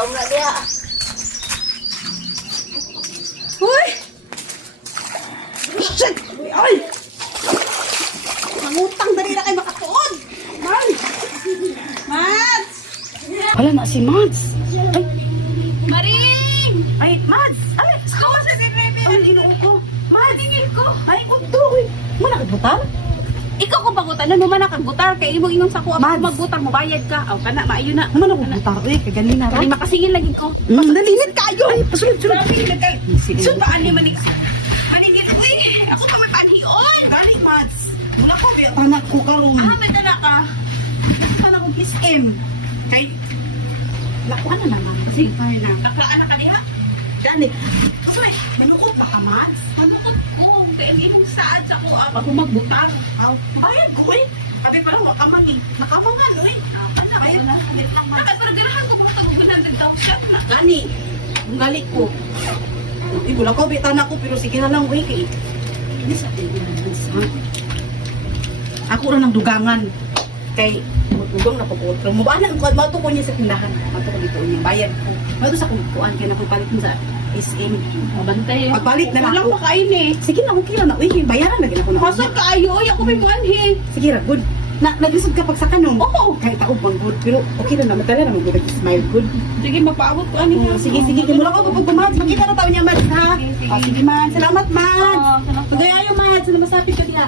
Daong na diha. Uy! Shit! Ay! Mangutang dali na kayo makatuod! Man! Mads! Wala na si Mads! Ay! Maring! Ay, Mads! Ay! Ako sa bebe. Ay, inuo ko! Mads! Tingin ko. Ay, kundo! Muna kagbutang? Ikaw ko bagutan na naman nakagbutar kay imo ingon sa ko ako Mads. magbutar mo bayad ka. Aw kana maayo na. Muna kagbutang? Uy, kagani na Kani rin. makasingil lagi ko. Dalinit kayo! Ay, pasunod, sunod! Sabi nagkay. Sige. Sundaan ni manig. Maningil. Uy, ako pa magpanhion. Dali, Mads! Mula ko, biya tanak ko karon. Ah, may dala ka. Nakita na kong SM. Kay, lakuan na naman. Kasi, kaya na. Aklaan ka diha. Dali. Kasi, manuot pa ka, Mads. Manukot ko. Kaya ang imong saad sa ko ako magbutar. Aw, bayad ko eh. Sabi pa lang, wakaman eh. Nakapangan eh. Basta ko na. Nakapargarahan ko pa sa 100,000 na. Gani, ang galit ko. Di wala ko, bitan ako, pero sige na lang, wait eh. Hindi sa atin ha? Ako rin ang dugangan. Kay, dugong na po. Pero mabana ang kuwan, mato ko niya sa tindahan. Mato ko dito niya, bayad ko. Mato sa kuwan, kaya napapalit mo sa SM. Mabantay. Pagpalit na Wala ako. makain eh. Sige na, okay na. Uy, bayaran na ginako na. Pasok ka ayo. Ako may muanhi. Sige ra, good. Naglisod ka pag sa kanong. Oo. Kahit ako bang good. Pero okay na naman talaga naman good. Smile good. Sige, magpaabot ko ani. Sige, sige. Kimula ko kapag pumahat. Makita na taon niya, Mads, ha? Sige, sige. Sige, Mads. Salamat, Mads. Salamat. Pagaya yung Mads. Sana masapit ka niya.